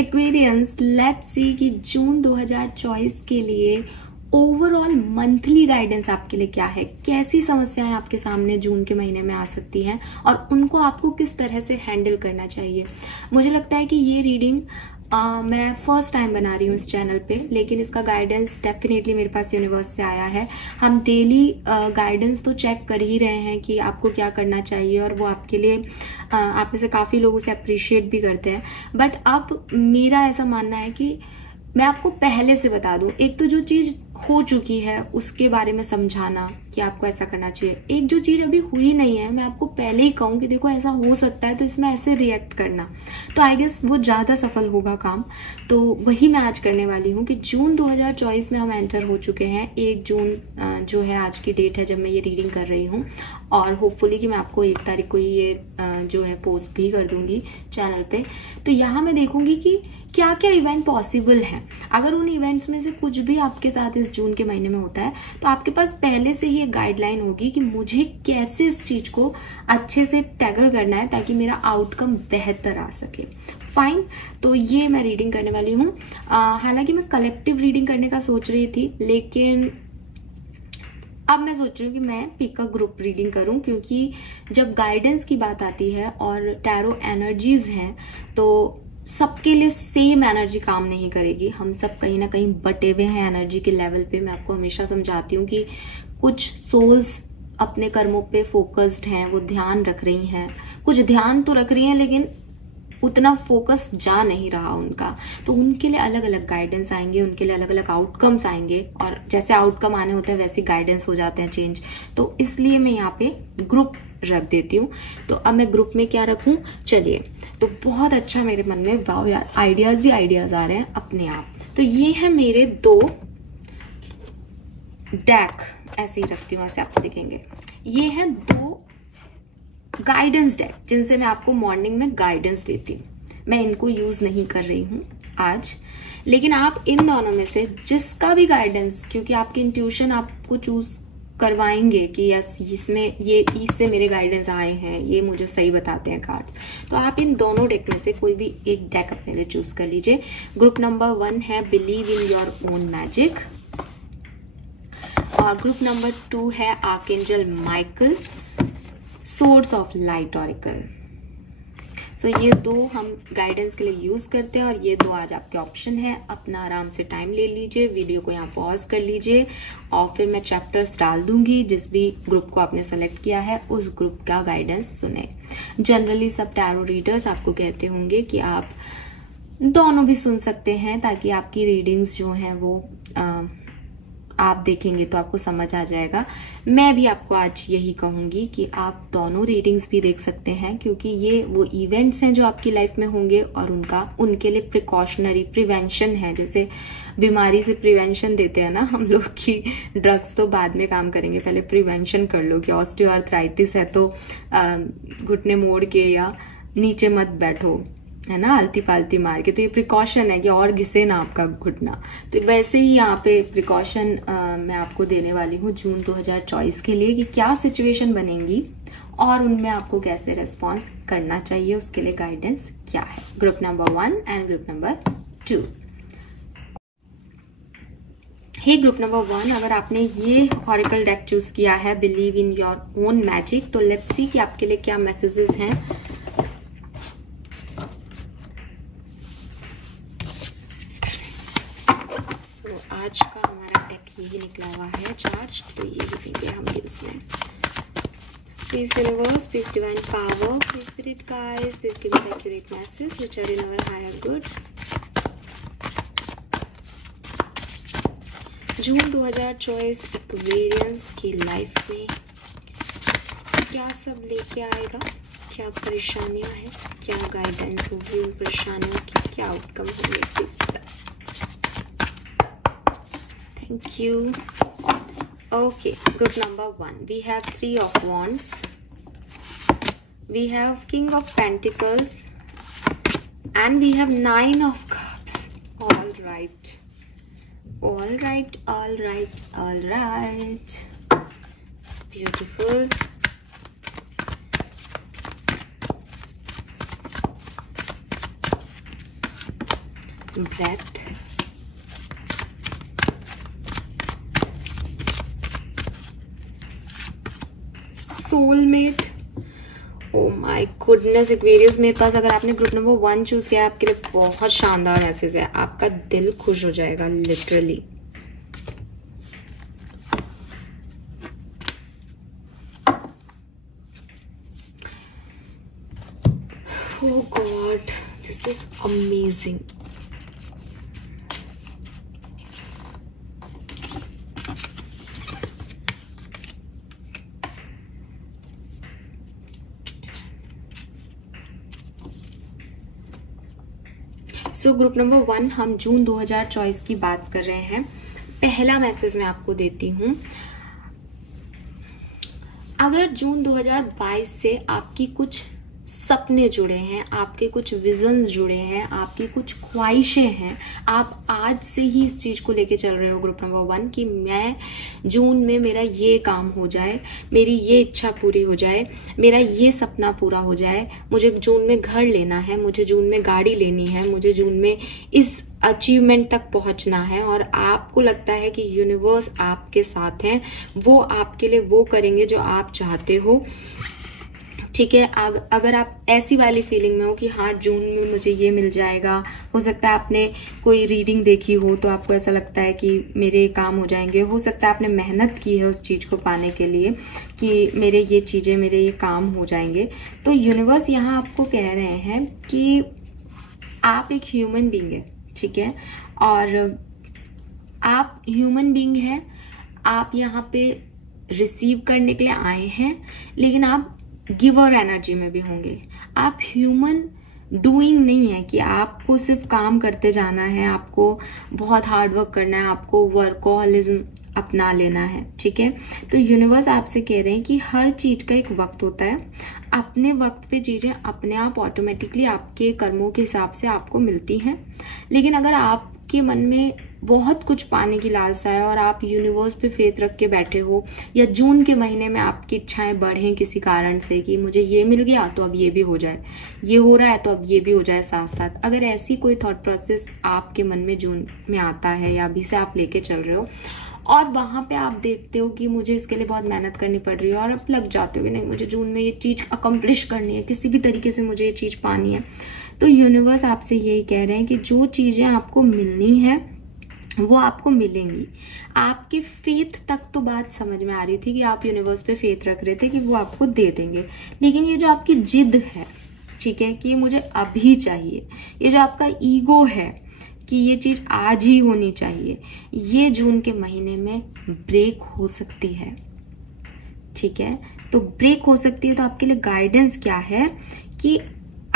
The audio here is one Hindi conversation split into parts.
एक्वेरियंस, लेट्स सी कि जून 2024 के लिए ओवरऑल मंथली गाइडेंस आपके लिए क्या है, कैसी समस्याएं आपके सामने जून के महीने में आ सकती हैं और उनको आपको किस तरह से हैंडल करना चाहिए। मुझे लगता है कि ये रीडिंग मैं फर्स्ट टाइम बना रही हूँ इस चैनल पे, लेकिन इसका गाइडेंस डेफिनेटली मेरे पास यूनिवर्स से आया है। हम डेली गाइडेंस तो चेक कर ही रहे हैं कि आपको क्या करना चाहिए, और वो आपके लिए आप में से काफ़ी लोग उसे अप्रिशिएट भी करते हैं। बट अब मेरा ऐसा मानना है कि मैं आपको पहले से बता दूं, एक तो जो चीज़ हो चुकी है उसके बारे में समझाना कि आपको ऐसा करना चाहिए, एक जो चीज़ अभी हुई नहीं है मैं आपको पहले ही कहूँ कि देखो ऐसा हो सकता है तो इसमें ऐसे रिएक्ट करना, तो आई गेस वो ज़्यादा सफल होगा काम। तो वही मैं आज करने वाली हूँ कि जून 2024 में हम एंटर हो चुके हैं। 1 जून जो है आज की डेट है जब मैं ये रीडिंग कर रही हूँ, और होपफुली कि मैं आपको 1 तारीख को ये जो है पोस्ट भी कर दूंगी चैनल पे। तो यहाँ मैं देखूंगी कि क्या क्या इवेंट पॉसिबल हैं। अगर उन इवेंट्स में से कुछ भी आपके साथ इस जून के महीने में होता है तो आपके पास पहले से ही एक गाइडलाइन होगी कि मुझे कैसे इस चीज को अच्छे से टैकल करना है ताकि मेरा आउटकम बेहतर आ सके। फाइन, तो ये मैं रीडिंग करने वाली हूँ। हालांकि मैं कलेक्टिव रीडिंग करने का सोच रही थी, लेकिन अब मैं सोच रही हूँ कि मैं पिक अ ग्रुप रीडिंग करूँ, क्योंकि जब गाइडेंस की बात आती है और टैरो एनर्जीज हैं तो सबके लिए सेम एनर्जी काम नहीं करेगी। हम सब कहीं ना कहीं बटे हुए हैं एनर्जी के लेवल पे। मैं आपको हमेशा समझाती हूँ कि कुछ सोल्स अपने कर्मों पे फोकस्ड हैं, वो ध्यान रख रही हैं, कुछ ध्यान तो रख रही हैं लेकिन उतना फोकस जा नहीं रहा उनका, तो उनके लिए अलग अलग गाइडेंस आएंगे, उनके लिए अलग अलग आउटकम्स आएंगे, और जैसे आउटकम आने होते हैं वैसे गाइडेंस हो जाते हैं चेंज। तो इसलिए मैं यहाँ पे ग्रुप रख देती हूँ। तो अब मैं ग्रुप में क्या रखूँ, चलिए। तो बहुत अच्छा मेरे मन में, वाओ यार, आइडियाज ही आइडियाज आ रहे हैं अपने आप। तो ये है मेरे 2 डेक, ऐसे ही रखती हूँ, ऐसे आपको दिखेंगे। ये है 2 गाइडेंस डेक जिनसे मैं आपको मॉर्निंग में गाइडेंस देती हूँ। मैं इनको यूज नहीं कर रही हूँ आज, लेकिन आप इन दोनों में से जिसका भी गाइडेंस, क्योंकि आपकी इंट्यूशन आपको चूज करवाएंगे कि यस इसमें ये इससे मेरे गाइडेंस आए हैं, ये मुझे सही बताते हैं कार्ड, तो आप इन दोनों डेक में से कोई भी एक डेक अपने लिए चूज कर लीजिए। ग्रुप नंबर 1 है believe in your own magic, और ग्रुप नंबर 2 है archangel Michael, source of light oracle. So ये 2 हम गाइडेंस के लिए यूज करते हैं, और ये 2 आज आपके ऑप्शन है। अपना आराम से टाइम ले लीजिए, वीडियो को यहाँ पॉज कर लीजिए, और फिर मैं चैप्टर्स डाल दूंगी। जिस भी ग्रुप को आपने सेलेक्ट किया है उस ग्रुप का गाइडेंस सुने। जनरली सब टैरो रीडर्स आपको कहते होंगे कि आप दोनों भी सुन सकते हैं, ताकि आपकी रीडिंग्स जो हैं वो आप देखेंगे तो आपको समझ आ जाएगा। मैं भी आपको आज यही कहूंगी कि आप दोनों रीडिंग्स भी देख सकते हैं, क्योंकि ये वो इवेंट्स हैं जो आपकी लाइफ में होंगे, और उनके लिए प्रिकॉशनरी प्रिवेंशन है। जैसे बीमारी से प्रिवेंशन देते हैं ना हम लोग, की ड्रग्स तो बाद में काम करेंगे, पहले प्रिवेंशन कर लो। कि ऑस्टियोआर्थराइटिस है तो घुटने मोड़ के या नीचे मत बैठो, है ना, आलती पालती मार के, तो ये प्रिकॉशन है कि और घिसे ना आपका घुटना। तो वैसे ही यहाँ पे प्रिकॉशन मैं आपको देने वाली हूँ जून 2024 के लिए, कि क्या सिचुएशन बनेंगी और उनमें आपको कैसे रेस्पॉन्स करना चाहिए, उसके लिए गाइडेंस क्या है। Group number 1 and group number 2। Hey group number 1, अगर आपने ये ऑरिकल डेक चूज किया है believe in your own magic, तो लेट्स सी कि आपके लिए क्या मैसेजेस हैं। आज का हमारा डेक यही निकला हुआ है चार्ज, तो ये लिखेंगे हम इसमें। Please universe, please divine power, please spirit guides, please give us accurate messages which are in our higher good. June 2024 Aquarians की लाइफ में क्या सब लेके आएगा, क्या परेशानियां हैं, क्या गाइडेंस होगी उन परेशानियों की, क्या आउटकम होंगे, प्लीज बताओ। Thank you. Okay, group number 1. We have 3 of Wands. We have King of Pentacles. And we have 9 of Cups. All right. All right, all right, all right. It's beautiful. Breath, soulmate. Oh my goodness Aquarius, मेरे पास अगर आपने ग्रुप नंबर 1 चूज किया है, आपके लिए बहुत शानदार मैसेज है, आपका दिल खुश हो जाएगा literally. Oh God, this is amazing. So group number 1 हम जून 2024 की बात कर रहे हैं। पहला मैसेज मैं आपको देती हूँ, अगर जून 2022 से आपकी कुछ सपने जुड़े हैं, आपके कुछ विजन्स जुड़े हैं, आपकी कुछ ख्वाहिशें हैं, आप आज से ही इस चीज को लेके चल रहे हो ग्रुप नंबर 1 कि मैं जून में मेरा ये काम हो जाए, मेरी ये इच्छा पूरी हो जाए, मेरा ये सपना पूरा हो जाए, मुझे जून में घर लेना है, मुझे जून में गाड़ी लेनी है, मुझे जून में इस अचीवमेंट तक पहुंचना है, और आपको लगता है कि यूनिवर्स आपके साथ है, वो आपके लिए वो करेंगे जो आप चाहते हो। ठीक है, अगर आप ऐसी वाली फीलिंग में हो कि हाँ जून में मुझे ये मिल जाएगा, हो सकता है आपने कोई रीडिंग देखी हो तो आपको ऐसा लगता है कि मेरे काम हो जाएंगे, हो सकता है आपने मेहनत की है उस चीज को पाने के लिए कि मेरे ये चीजें, मेरे ये काम हो जाएंगे, तो यूनिवर्स यहाँ आपको कह रहे हैं कि आप एक ह्यूमन बीइंग है, ठीक है, और आप ह्यूमन बीइंग है, आप यहाँ पे रिसीव करने के लिए आए हैं, लेकिन आप गिवर एनर्जी में भी होंगे। आप ह्यूमन डूइंग नहीं है कि आपको सिर्फ काम करते जाना है, आपको बहुत हार्ड वर्क करना है, आपको वर्कोहलिज्म अपना लेना है, ठीक है। तो यूनिवर्स आपसे कह रहे हैं कि हर चीज का एक वक्त होता है, अपने वक्त पे चीजें अपने आप ऑटोमेटिकली आपके कर्मों के हिसाब से आपको मिलती हैं। लेकिन अगर आपके मन में बहुत कुछ पाने की लालसा है और आप यूनिवर्स पे फेथ रख के बैठे हो, या जून के महीने में आपकी इच्छाएं बढ़ें किसी कारण से कि मुझे ये मिल गया तो अब ये भी हो जाए, ये हो रहा है तो अब ये भी हो जाए साथ साथ, अगर ऐसी कोई थॉट प्रोसेस आपके मन में जून में आता है या अभी से आप लेके चल रहे हो, और वहां पे आप देखते हो कि मुझे इसके लिए बहुत मेहनत करनी पड़ रही है, और आप लग जाते हो कि नहीं मुझे जून में ये चीज अकम्प्लिश करनी है, किसी भी तरीके से मुझे ये चीज पानी है, तो यूनिवर्स आपसे यही कह रहे हैं कि जो चीजें आपको मिलनी है वो आपको मिलेंगी। आपके फेथ तक तो बात समझ में आ रही थी कि आप यूनिवर्स पे फेथ रख रहे थे कि वो आपको दे देंगे, लेकिन ये जो आपकी जिद है, ठीक है, कि ये मुझे अभी चाहिए, ये जो आपका ईगो है कि ये चीज आज ही होनी चाहिए, ये जून के महीने में ब्रेक हो सकती है, ठीक है। तो ब्रेक हो सकती है, तो आपके लिए गाइडेंस क्या है कि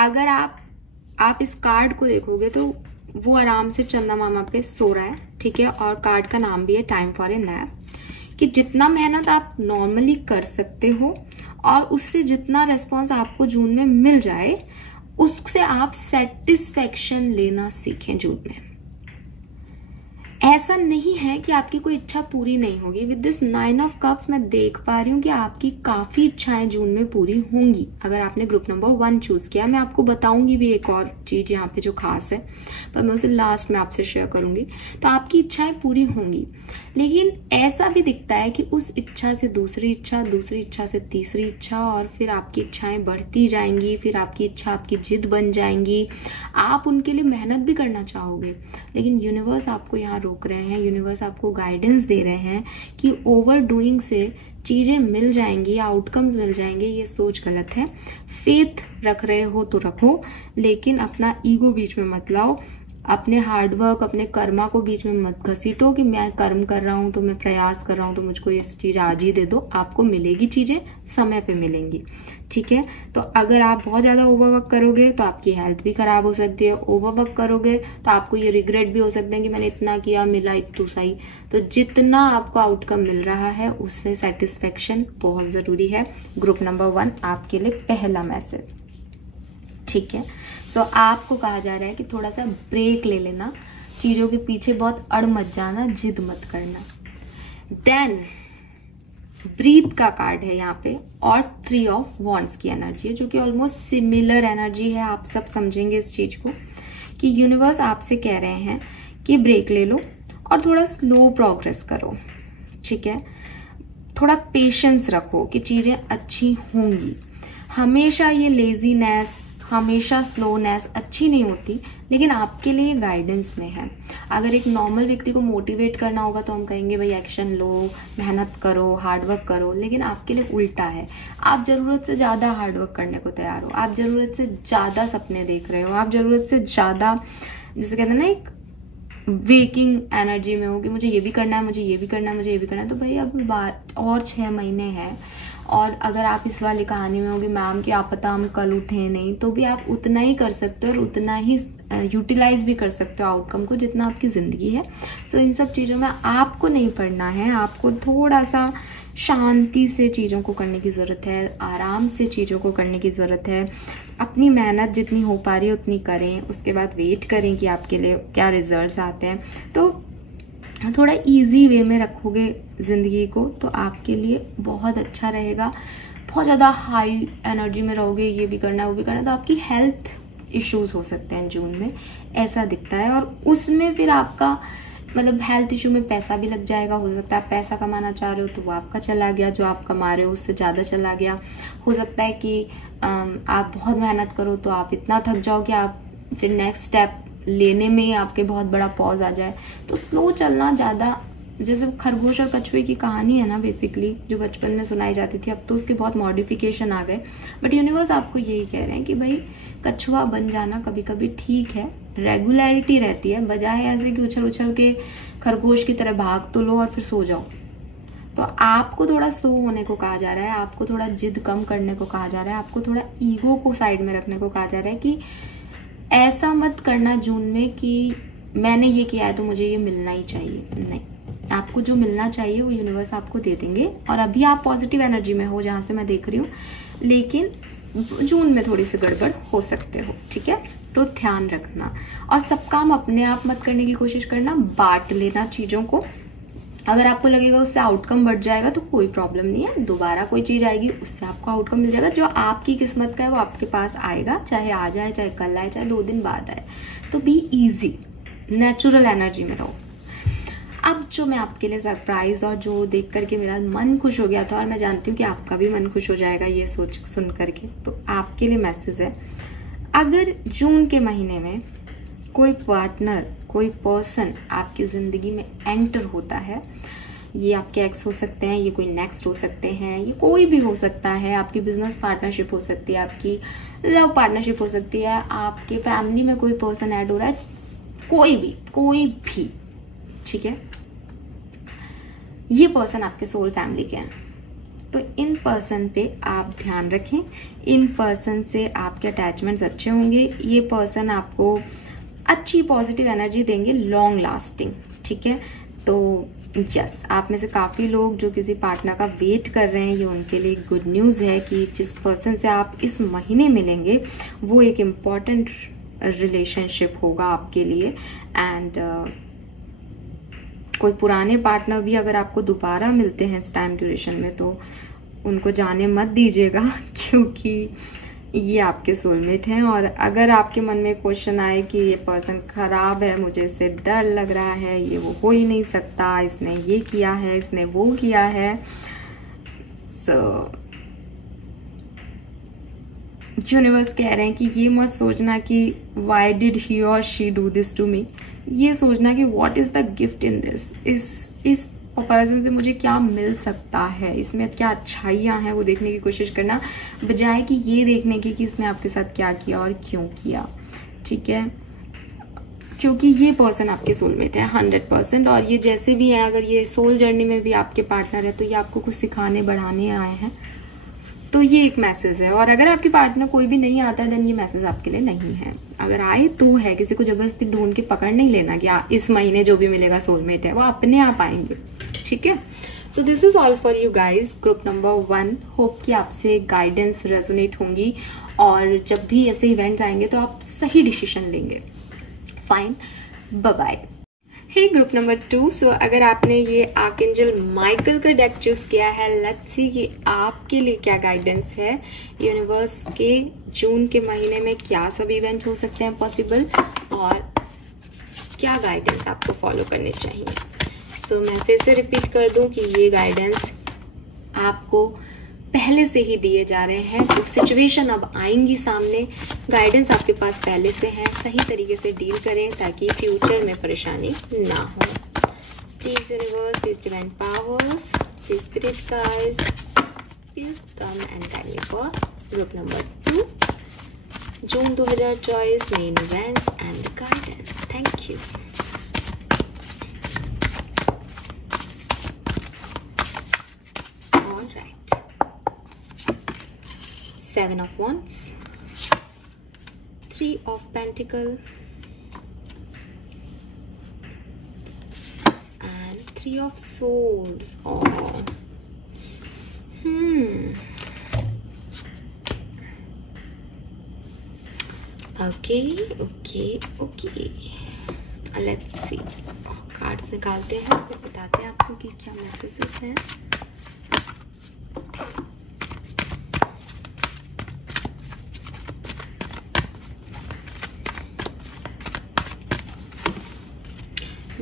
अगर आप इस कार्ड को देखोगे तो वो आराम से चंदा मामा पे सो रहा है, ठीक है, और कार्ड का नाम भी है टाइम फॉर ए नैप, कि जितना मेहनत आप नॉर्मली कर सकते हो और उससे जितना रिस्पॉन्स आपको जून में मिल जाए, उससे आप सेटिस्फेक्शन लेना सीखें जून में। ऐसा नहीं है कि आपकी कोई इच्छा पूरी नहीं होगी। विद दिस 9 ऑफ कप्स मैं देख पा रही हूँ कि आपकी काफी इच्छाएं जून में पूरी होंगी अगर आपने ग्रुप नंबर 1 चूज किया। मैं आपको बताऊंगी भी एक और चीज यहाँ पे जो खास है, पर मैं उसे लास्ट में आपसे शेयर करूंगी। तो आपकी इच्छाएं पूरी होंगी, लेकिन ऐसा भी दिखता है कि उस इच्छा से दूसरी इच्छा, दूसरी इच्छा से तीसरी इच्छा, और फिर आपकी इच्छाएं बढ़ती जाएंगी, फिर आपकी इच्छा आपकी जिद बन जाएंगी। आप उनके लिए मेहनत भी करना चाहोगे, लेकिन यूनिवर्स आपको यहाँ रोक रहे हैं, यूनिवर्स आपको गाइडेंस दे रहे हैं कि ओवर डूइंग से चीजें मिल जाएंगी, आउटकम्स मिल जाएंगे, ये सोच गलत है। फेथ रख रहे हो तो रखो, लेकिन अपना ईगो बीच में मत लाओ, अपने हार्डवर्क, अपने कर्मा को बीच में मत घसीटो कि मैं कर्म कर रहा हूं तो मैं प्रयास कर रहा हूं तो मुझको ये चीज आज ही दे दो। आपको मिलेगी, चीजें समय पे मिलेंगी, ठीक है। तो अगर आप बहुत ज्यादा ओवरवर्क करोगे तो आपकी हेल्थ भी खराब हो सकती है, ओवरवर्क करोगे तो आपको ये रिग्रेट भी हो सकते हैं कि मैंने इतना किया, मिला इतू सही। तो जितना आपको आउटकम मिल रहा है उससे सेटिस्फेक्शन बहुत जरूरी है। ग्रुप नंबर 1 आपके लिए पहला मैसेज, ठीक है। सो आपको कहा जा रहा है कि थोड़ा सा ब्रेक ले लेना, चीजों के पीछे बहुत अड़ मत जाना, जिद मत करना। देन ब्रीथ का कार्ड है यहाँ पे, और 3 ऑफ वॉन्ड्स की एनर्जी है, जो कि ऑलमोस्ट सिमिलर एनर्जी है। आप सब समझेंगे इस चीज को कि यूनिवर्स आपसे कह रहे हैं कि ब्रेक ले लो और थोड़ा स्लो प्रोग्रेस करो, ठीक है। थोड़ा पेशेंस रखो कि चीज़ें अच्छी होंगी। हमेशा ये लेजीनेस, हमेशा स्लोनेस अच्छी नहीं होती, लेकिन आपके लिए गाइडेंस में है। अगर एक नॉर्मल व्यक्ति को मोटिवेट करना होगा तो हम कहेंगे भाई एक्शन लो, मेहनत करो, हार्डवर्क करो, लेकिन आपके लिए उल्टा है। आप ज़रूरत से ज़्यादा हार्डवर्क करने को तैयार हो, आप ज़रूरत से ज़्यादा सपने देख रहे हो, आप ज़रूरत से ज़्यादा, जैसे कहते हैं ना, एक वेकिंग एनर्जी में हो कि मुझे ये भी करना है, मुझे ये भी करना है, मुझे ये भी करना है। तो भाई अब और 6 महीने हैं, और अगर आप इस वाली कहानी में होगी मैम कि आप पता हम कल उठे नहीं, तो भी आप उतना ही कर सकते हो और उतना ही यूटिलाइज भी कर सकते हो आउटकम को जितना आपकी ज़िंदगी है। सो इन सब चीज़ों में आपको नहीं पढ़ना है, आपको थोड़ा सा शांति से चीज़ों को करने की ज़रूरत है, आराम से चीज़ों को करने की ज़रूरत है। अपनी मेहनत जितनी हो पा रही है उतनी करें, उसके बाद वेट करें कि आपके लिए क्या रिजल्ट्स आते हैं। तो थोड़ा इजी वे में रखोगे ज़िंदगी को तो आपके लिए बहुत अच्छा रहेगा। बहुत ज़्यादा हाई एनर्जी में रहोगे, ये भी करना है वो भी करना है, तो आपकी हेल्थ इश्यूज हो सकते हैं जून में, ऐसा दिखता है। और उसमें फिर आपका मतलब हेल्थ इशू में पैसा भी लग जाएगा। हो सकता है आप पैसा कमाना चाह रहे हो तो वो आपका चला गया, जो आप कमा रहे हो उससे ज़्यादा चला गया। हो सकता है कि आप बहुत मेहनत करो तो आप इतना थक जाओ कि आप फिर नेक्स्ट स्टेप लेने में आपके बहुत बड़ा पॉज आ जाए। तो स्लो चलना ज़्यादा, जैसे खरगोश और कछुए की कहानी है ना बेसिकली, जो बचपन में सुनाई जाती थी, अब तो उसके बहुत मॉडिफिकेशन आ गए। बट यूनिवर्स आपको यही कह रहे हैं कि भाई कछुआ बन जाना कभी कभी ठीक है, रेगुलरिटी रहती है, बजाय ऐसे कि उछल उछल के खरगोश की तरह भाग तो लो और फिर सो जाओ। तो आपको थोड़ा स्लो होने को कहा जा रहा है, आपको थोड़ा जिद कम करने को कहा जा रहा है, आपको थोड़ा ईगो को साइड में रखने को कहा जा रहा है कि ऐसा मत करना जून में कि मैंने ये किया है तो मुझे ये मिलना ही चाहिए। नहीं, आपको जो मिलना चाहिए वो यूनिवर्स आपको दे देंगे। और अभी आप पॉजिटिव एनर्जी में हो जहाँ से मैं देख रही हूँ, लेकिन जून में थोड़ी सी गड़बड़ हो सकते हो, ठीक है। तो ध्यान रखना, और सब काम अपने आप मत करने की कोशिश करना, बांट लेना चीज़ों को। अगर आपको लगेगा उससे आउटकम बढ़ जाएगा तो कोई प्रॉब्लम नहीं है, दोबारा कोई चीज़ आएगी उससे आपको आउटकम मिल जाएगा। जो आपकी किस्मत का है वो आपके पास आएगा, चाहे आ जाए, चाहे कल आए, चाहे 2 दिन बाद आए। तो बी ईजी, नेचुरल एनर्जी में रहो। अब जो मैं आपके लिए सरप्राइज और जो देख करके मेरा मन खुश हो गया था, और मैं जानती हूँ कि आपका भी मन खुश हो जाएगा ये सोच सुन करके, तो आपके लिए मैसेज है। अगर जून के महीने में कोई पार्टनर, कोई पर्सन आपकी ज़िंदगी में एंटर होता है, ये आपके एक्स हो सकते हैं, ये कोई नेक्स्ट हो सकते हैं, ये कोई भी हो सकता है, आपकी बिजनेस पार्टनरशिप हो सकती है, आपकी लव पार्टनरशिप हो सकती है, आपके फैमिली में कोई पर्सन ऐड हो रहा है, कोई भी, ठीक है। ये पर्सन आपके सोल फैमिली के हैं, तो इन पर्सन पे आप ध्यान रखें। इन पर्सन से आपके अटैचमेंट्स अच्छे होंगे, ये पर्सन आपको अच्छी पॉजिटिव एनर्जी देंगे, लॉन्ग लास्टिंग, ठीक है। तो यस, आप में से काफ़ी लोग जो किसी पार्टनर का वेट कर रहे हैं, ये उनके लिए गुड न्यूज़ है कि जिस पर्सन से आप इस महीने मिलेंगे वो एक इम्पॉर्टेंट रिलेशनशिप होगा आपके लिए। एंड कोई पुराने पार्टनर भी अगर आपको दोबारा मिलते हैं इस टाइम ड्यूरेशन में, तो उनको जाने मत दीजिएगा, क्योंकि ये आपके सोलमेट हैं। और अगर आपके मन में क्वेश्चन आए कि ये पर्सन खराब है, मुझे इससे डर लग रहा है, ये वो हो ही नहीं सकता, इसने ये किया है, इसने वो किया है, सो यूनिवर्स कह रहे हैं कि ये मत सोचना कि Y did he or she do this to me. ये सोचना कि what is the gift in this, इस पर्सन से मुझे क्या मिल सकता है, इसमें क्या अच्छाइयाँ हैं, वो देखने की कोशिश करना, बजाय कि ये देखने की कि इसने आपके साथ क्या किया और क्यों किया, ठीक है। क्योंकि ये पर्सन आपके सोलमेट है 100%, और ये जैसे भी है, अगर ये सोल जर्नी में भी आपके पार्टनर है तो ये आपको कुछ सिखाने बढ़ाने आए हैं। तो ये एक मैसेज है। और अगर आपके पार्टनर कोई भी नहीं आता है, देन ये मैसेज आपके लिए नहीं है। अगर आए तो है, किसी को जबरदस्ती ढूंढ के पकड़ नहीं लेना कि इस महीने जो भी मिलेगा सोलमेट है, वो अपने आप आएंगे, ठीक है। सो this is all for you guys, group number 1। Hope कि आपसे गाइडेंस रेजोनेट होंगी, और जब भी ऐसे इवेंट्स आएंगे तो आप सही डिसीजन लेंगे। Fine, bye bye. Hey group number 2, so अगर आपने ये आर्कएंजल माइकल का डेक चूज किया है, लेट्स सी कि आपके लिए क्या गाइडेंस है। यूनिवर्स के जून के महीने में क्या सब इवेंट्स हो सकते हैं पॉसिबल, और क्या गाइडेंस आपको फॉलो करने चाहिए। सो मैं फिर से रिपीट कर दूं कि ये गाइडेंस आपको पहले से ही दिए जा रहे हैं। तो सिचुएशन अब आएंगी सामने, गाइडेंस आपके पास पहले से है, सही तरीके से डील करें ताकि फ्यूचर में परेशानी ना हो। Please universe, please divine powers, please spirit guides, please come and guide me for group number 2, June 2024 main events and guidance. Thank you. Seven of Wands, 3 of Pentacles, and 3 of Swords. Oh, Okay. Let's see. Cards निकालते हैं, फिर बताते हैं आपको कि क्या मैसेजेस हैं।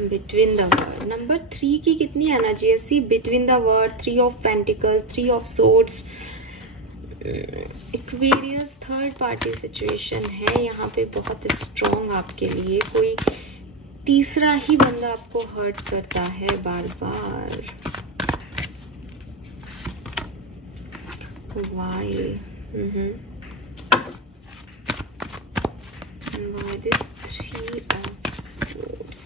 बिटवीन द वर्ड नंबर 3 की कितनी एनर्जी है। See between the word, 3 of pentacles, 3 of swords, Aquarius third party situation है यहाँ पे बहुत स्ट्रॉन्ग आपके लिए। कोई तीसरा ही बंदा आपको हर्ट करता है बार बार। Why this 3 of swords?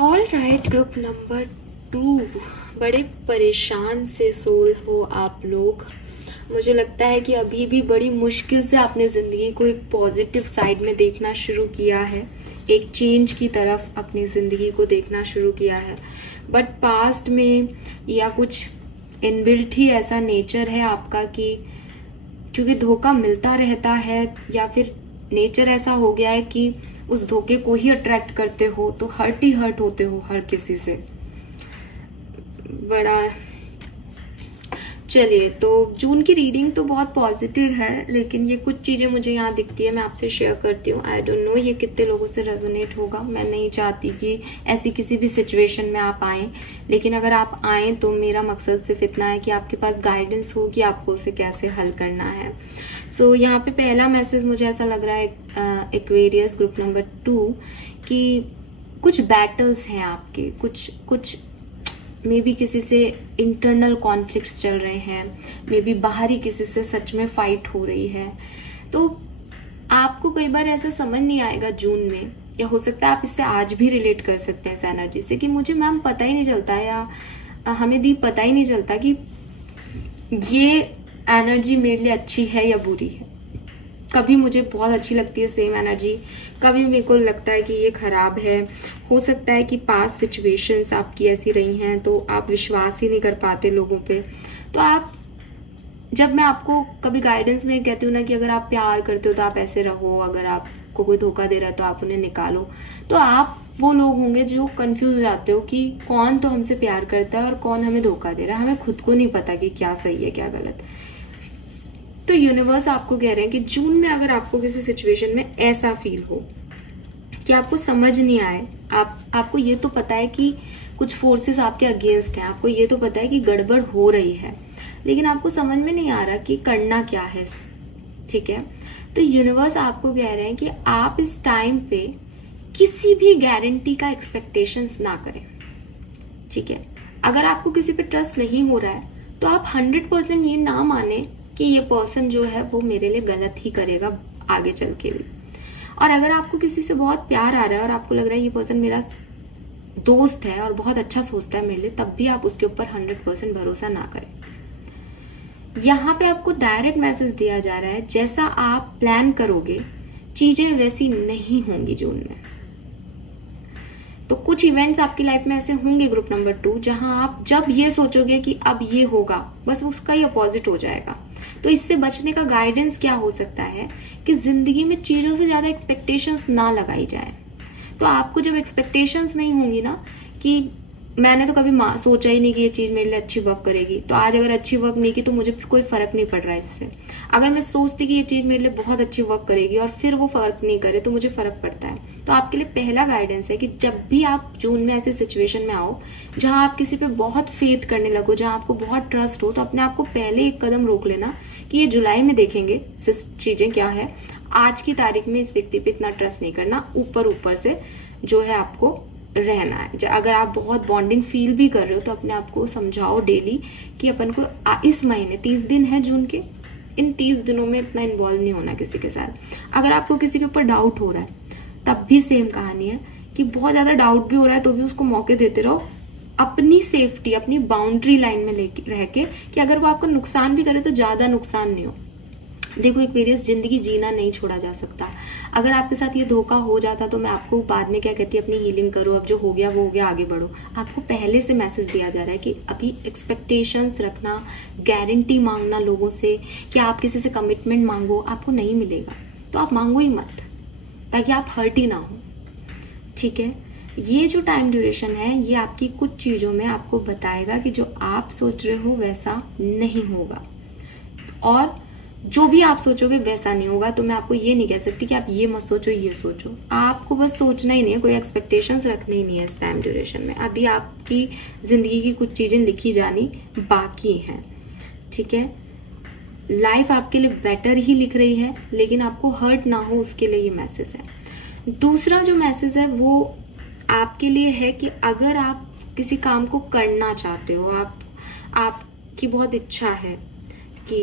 All right, group number 2, बड़े परेशान से सोल हो आप लोग। मुझे लगता है कि अभी भी बड़ी मुश्किल से आपने जिंदगी को एक पॉजिटिव साइड में देखना शुरू किया है, एक चेंज की तरफ अपनी जिंदगी को देखना शुरू किया है। बट पास्ट में या कुछ इनबिल्ट ही ऐसा नेचर है आपका कि क्योंकि धोखा मिलता रहता है, या फिर नेचर ऐसा हो गया है कि उस धोखे को ही अट्रैक्ट करते हो, तो हर्ट ही हर्ट होते हो हर किसी से। बड़ा चलिए, तो जून की रीडिंग तो बहुत पॉजिटिव है, लेकिन ये कुछ चीजें मुझे यहाँ दिखती है, मैं आपसे शेयर करती हूँ। आई डोंट नो ये कितने लोगों से रेजोनेट होगा। मैं नहीं चाहती कि ऐसी किसी भी सिचुएशन में आप आए, लेकिन अगर आप आए तो मेरा मकसद सिर्फ इतना है कि आपके पास गाइडेंस हो कि आपको उसे कैसे हल करना है। सो यहाँ पे पहला मैसेज मुझे ऐसा लग रहा है एक्वेरियस ग्रुप नंबर 2 कि कुछ बैटल्स हैं आपके, कुछ मे बी किसी से इंटरनल कॉन्फ्लिक्ट्स चल रहे हैं, मे बी बाहरी किसी से सच में फाइट हो रही है। तो आपको कई बार ऐसा समझ नहीं आएगा जून में, या हो सकता है आप इससे आज भी रिलेट कर सकते हैं इस एनर्जी से कि मुझे मैम पता ही नहीं चलता, या हमें दी पता ही नहीं चलता कि ये एनर्जी मेरे लिए अच्छी है या बुरी है। कभी मुझे बहुत अच्छी लगती है सेम एनर्जी, कभी मेरे को लगता है कि ये खराब है। हो सकता है कि पास्ट सिचुएशंस आपकी ऐसी रही हैं तो आप विश्वास ही नहीं कर पाते लोगों पे। तो आप, जब मैं आपको कभी गाइडेंस में कहती हूँ ना कि अगर आप प्यार करते हो तो आप ऐसे रहो, अगर आपको कोई धोखा दे रहा है तो आप उन्हें निकालो, तो आप वो लोग होंगे जो कंफ्यूज जाते हो कि कौन तो हमसे प्यार करता है और कौन हमें धोखा दे रहा है। हमें खुद को नहीं पता कि क्या सही है क्या गलत। तो यूनिवर्स आपको कह रहे हैं कि जून में अगर आपको किसी सिचुएशन में ऐसा फील हो कि आपको समझ नहीं आए, आपको ये तो पता है कि कुछ फोर्सेस आपके अगेंस्ट हैं, आपको ये तो पता है कि गड़बड़ हो रही है, लेकिन आपको समझ में नहीं आ रहा कि करना क्या है, ठीक है। तो यूनिवर्स आपको कह रहे हैं कि आप इस टाइम पे किसी भी गारंटी का एक्सपेक्टेशंस ना करें, ठीक है। अगर आपको किसी पे ट्रस्ट नहीं हो रहा है तो आप 100% ये ना माने कि ये पर्सन जो है वो मेरे लिए गलत ही करेगा आगे चल के भी। और अगर आपको किसी से बहुत प्यार आ रहा है और आपको लग रहा है ये पर्सन मेरा दोस्त है और बहुत अच्छा सोचता है मेरे लिए, तब भी आप उसके ऊपर 100% भरोसा ना करें। यहाँ पे आपको डायरेक्ट मैसेज दिया जा रहा है, जैसा आप प्लान करोगे चीजें वैसी नहीं होंगी जून में। तो कुछ इवेंट्स आपकी लाइफ में ऐसे होंगे ग्रुप नंबर 2, जहां आप जब ये सोचोगे कि अब ये होगा, बस उसका ही अपोजिट हो जाएगा। तो इससे बचने का गाइडेंस क्या हो सकता है कि जिंदगी में चीजों से ज्यादा एक्सपेक्टेशंस ना लगाई जाए, तो आपको जब एक्सपेक्टेशंस नहीं होंगी ना कि मैंने तो कभी सोचा ही नहीं कि ये चीज मेरे लिए अच्छी वर्क करेगी, तो आज अगर अच्छी वर्क नहीं की तो मुझे कोई फर्क नहीं पड़ रहा है इससे। अगर मैं सोचती कि ये चीज मेरे लिए बहुत अच्छी वर्क करेगी और फिर वो फर्क नहीं करे तो मुझे फर्क पड़ता है। तो आपके लिए पहला गाइडेंस है कि जब भी आप जून में ऐसे सिचुएशन में आओ जहां आप किसी पे बहुत फेथ करने लगो, जहां आपको बहुत ट्रस्ट हो, तो अपने आप को पहले एक कदम रोक लेना कि ये जुलाई में देखेंगे चीजें क्या है, आज की तारीख में इस व्यक्ति पे इतना ट्रस्ट नहीं करना, ऊपर ऊपर से जो है आपको रहना है। अगर आप बहुत बॉन्डिंग फील भी कर रहे हो तो अपने आप को समझाओ डेली कि अपन को इस महीने 30 दिन है जून के, इन 30 दिनों में इतना इन्वॉल्व नहीं होना किसी के साथ। अगर आपको किसी के ऊपर डाउट हो रहा है तब भी सेम कहानी है कि बहुत ज्यादा डाउट भी हो रहा है तो भी उसको मौके देते रहो, अपनी सेफ्टी, अपनी बाउंड्री लाइन में रह के कि अगर वो आपका नुकसान भी करे तो ज्यादा नुकसान नहीं हो। देखो एक्वेरियस, जिंदगी जीना नहीं छोड़ा जा सकता। अगर आपके साथ ये धोखा हो जाता तो मैं आपको बाद में क्या कहती, अपनी हीलिंग करो, अब जो हो गया वो हो गया, आगे बढ़ो। आपको पहले से मैसेज दिया जा रहा है कि अभी एक्सपेक्टेशंस रखना, गारंटी मांगना लोगों से कि आप किसी से कमिटमेंट मांगो, आपको नहीं मिलेगा। तो आप मांगो ही मत ताकि आप हर्ट ही ना हो, ठीक है। ये जो टाइम ड्यूरेशन है ये आपकी कुछ चीजों में आपको बताएगा कि जो आप सोच रहे हो वैसा नहीं होगा, और जो भी आप सोचोगे वैसा नहीं होगा। तो मैं आपको ये नहीं कह सकती कि आप ये मत सोचो, ये सोचो। आपको बस सोचना ही नहीं है, कोई एक्सपेक्टेशंस रखने ही नहीं है इस टाइम ड्यूरेशन में। अभी आपकी जिंदगी की कुछ चीजें लिखी जानी बाकी हैं, ठीक है। लाइफ आपके लिए बेटर ही लिख रही है, लेकिन आपको हर्ट ना हो उसके लिए ये मैसेज है। दूसरा जो मैसेज है वो आपके लिए है कि अगर आप किसी काम को करना चाहते हो, आपकी बहुत इच्छा है कि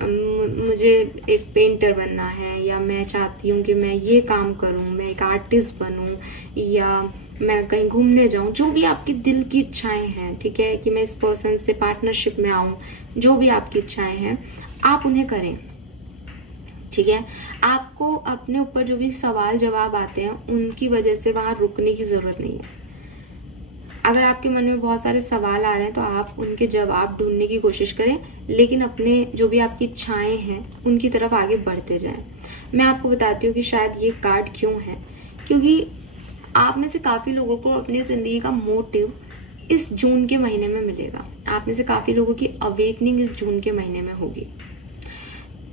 मुझे एक पेंटर बनना है, या मैं चाहती हूँ कि मैं ये काम करूँ, मैं एक आर्टिस्ट बनूँ, या मैं कहीं घूमने जाऊँ, जो भी आपकी दिल की इच्छाएं हैं, ठीक है, कि मैं इस पर्सन से पार्टनरशिप में आऊँ, जो भी आपकी इच्छाएं हैं आप उन्हें करें, ठीक है। आपको अपने ऊपर जो भी सवाल जवाब आते हैं उनकी वजह से वहां रुकने की जरूरत नहीं है। अगर आपके मन में बहुत सारे सवाल आ रहे हैं तो आप उनके जवाब ढूंढने की कोशिश करें, लेकिन अपने जो भी आपकी इच्छाएं हैं उनकी तरफ आगे बढ़ते जाएं। मैं आपको बताती हूँ कि शायद ये कार्ड क्यों है, क्योंकि आप में से काफी लोगों को अपनी जिंदगी का मोटिव इस जून के महीने में मिलेगा। आप में से काफी लोगों की अवेकनिंग इस जून के महीने में होगी।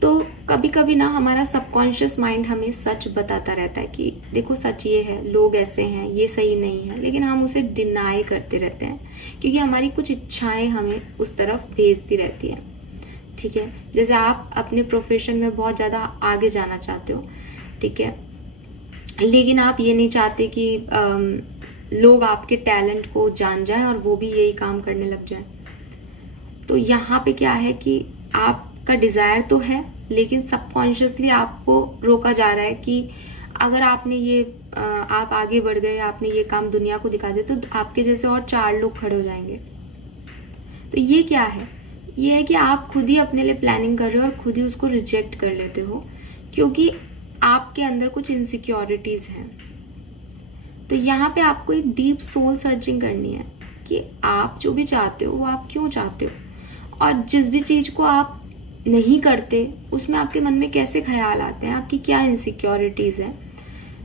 तो कभी कभी ना हमारा सबकॉन्शियस माइंड हमें सच बताता रहता है कि देखो सच ये है, लोग ऐसे हैं, ये सही नहीं है, लेकिन हम उसे डिनाई करते रहते हैं क्योंकि हमारी कुछ इच्छाएं हमें उस तरफ भेजती रहती है, ठीक है। जैसे आप अपने प्रोफेशन में बहुत ज्यादा आगे जाना चाहते हो, ठीक है, लेकिन आप ये नहीं चाहते कि लोग आपके टैलेंट को जान जाएं और वो भी यही काम करने लग जाएं। तो यहाँ पे क्या है कि आपका डिजायर तो है, लेकिन सबकॉन्शियसली आपको रोका जा रहा है कि अगर आपने ये आप आगे बढ़ गए, आपने ये काम दुनिया को दिखा दिया, तो आपके जैसे और 4 लोग खड़े हो जाएंगे। तो ये क्या है, ये है कि आप खुद ही अपने लिए प्लानिंग कर रहे हो और खुद ही उसको रिजेक्ट कर लेते हो क्योंकि आपके अंदर कुछ इनसिक्योरिटीज हैं। तो यहाँ पे आपको एक डीप सोल सर्चिंग करनी है कि आप जो भी चाहते हो वो आप क्यों चाहते हो, और जिस भी चीज को आप नहीं करते उसमें आपके मन में कैसे ख्याल आते हैं, आपकी क्या इनसिक्योरिटीज है।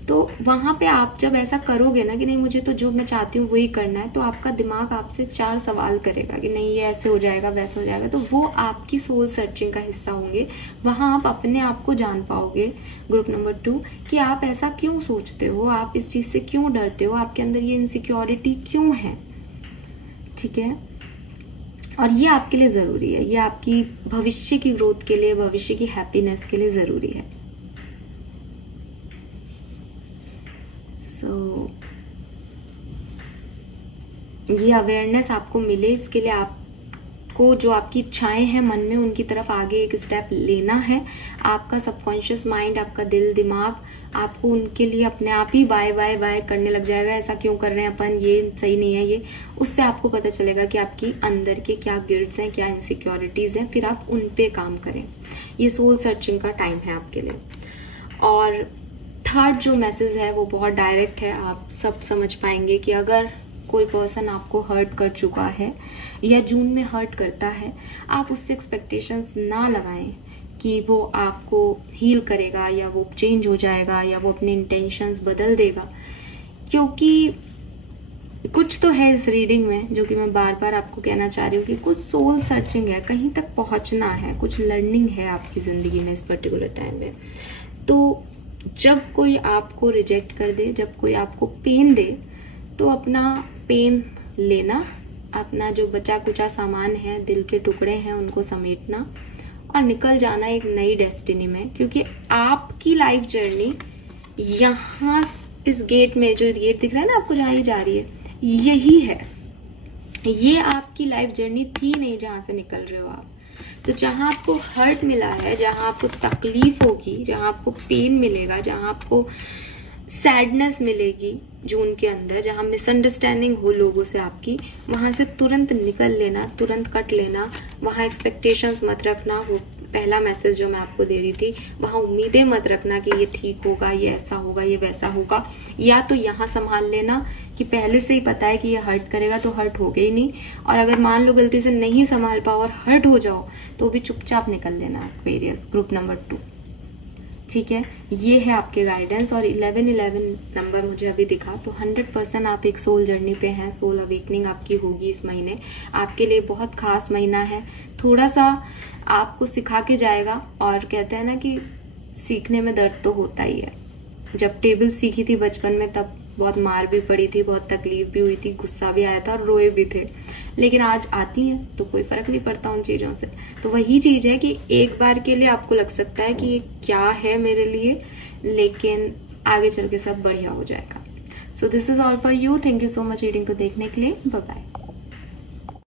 तो वहां पे आप जब ऐसा करोगे ना कि नहीं मुझे तो जो मैं चाहती हूँ वही करना है, तो आपका दिमाग आपसे 4 सवाल करेगा कि नहीं ये ऐसे हो जाएगा, वैसे हो जाएगा। तो वो आपकी सोल सर्चिंग का हिस्सा होंगे। वहां आप अपने आप को जान पाओगे, ग्रुप नंबर 2, कि आप ऐसा क्यों सोचते हो, आप इस चीज से क्यों डरते हो, आपके अंदर ये इनसिक्योरिटी क्यों है, ठीक है। और ये आपके लिए जरूरी है, ये आपकी भविष्य की ग्रोथ के लिए, भविष्य की हैप्पीनेस के लिए जरूरी है। सो ये अवेयरनेस आपको मिले, इसके लिए आपको जो आपकी इच्छाएं हैं मन में उनकी तरफ आगे एक स्टेप लेना है। आपका सबकॉन्शियस माइंड, आपका दिल दिमाग आपको उनके लिए अपने आप ही वाय वाय वाय करने लग जाएगा, ऐसा क्यों कर रहे हैं अपन, ये सही नहीं है ये। उससे आपको पता चलेगा कि आपकी अंदर के क्या गिल्ट्स हैं, क्या इनसिक्योरिटीज हैं, फिर आप उन पे काम करें। ये सोल सर्चिंग का टाइम है आपके लिए। और थर्ड जो मैसेज है वो बहुत डायरेक्ट है, आप सब समझ पाएंगे कि अगर कोई पर्सन आपको हर्ट कर चुका है या जून में हर्ट करता है, आप उससे एक्सपेक्टेशंस ना लगाएं कि वो आपको हील करेगा या वो चेंज हो जाएगा या वो अपने इंटेंशंस बदल देगा, क्योंकि कुछ तो है इस रीडिंग में जो कि मैं बार बार आपको कहना चाह रही हूँ कि कुछ सोल सर्चिंग है, कहीं तक पहुंचना है, कुछ लर्निंग है आपकी ज़िंदगी में इस पर्टिकुलर टाइम में। तो जब कोई आपको रिजेक्ट कर दे, जब कोई आपको पेन दे, तो अपना पेन लेना, अपना जो बचा कुचा सामान है, दिल के टुकड़े हैं, उनको समेटना और निकल जाना एक नई डेस्टिनी में। क्योंकि आपकी लाइफ जर्नी यहाँ इस गेट में, जो गेट दिख रहा है ना आपको जहाँ ये जा रही है, यही है। ये आपकी लाइफ जर्नी थी नहीं जहां से निकल रहे हो आप। तो जहां आपको हर्ट मिला है, जहां आपको तकलीफ होगी, जहां आपको पेन मिलेगा, जहां आपको सैडनेस मिलेगी जून के अंदर, जहां मिसअंडरस्टैंडिंग हो लोगों से आपकी, वहां से तुरंत निकल लेना, तुरंत कट लेना। वहां एक्सपेक्टेशंस मत रखना। वो पहला मैसेज जो मैं आपको दे रही थी, वहां उम्मीदें मत रखना कि ये ठीक होगा, ये ऐसा होगा, ये वैसा होगा। या तो यहाँ संभाल लेना कि पहले से ही पता है कि ये हर्ट करेगा, तो हर्ट हो गई नहीं। और अगर मान लो गलती से नहीं संभाल पाओ और हर्ट हो जाओ, तो भी चुपचाप निकल लेना। एक्वेरियस ग्रुप नंबर 2, ठीक है। ये है आपके गाइडेंस। और 1111 नंबर मुझे अभी दिखा, तो 100% आप एक सोल जर्नी पे हैं। सोल अवेकनिंग आपकी होगी इस महीने। आपके लिए बहुत खास महीना है। थोड़ा सा आपको सिखा के जाएगा। और कहते हैं ना कि सीखने में दर्द तो होता ही है। जब टेबल सीखी थी बचपन में, तब बहुत मार भी पड़ी थी, बहुत तकलीफ भी हुई थी, गुस्सा भी आया था और रोए भी थे। लेकिन आज आती है तो कोई फर्क नहीं पड़ता उन चीजों से। तो वही चीज है कि एक बार के लिए आपको लग सकता है कि ये क्या है मेरे लिए, लेकिन आगे चल के सब बढ़िया हो जाएगा। So this is all for you. Thank you so much reading को देखने के लिए। Bye bye.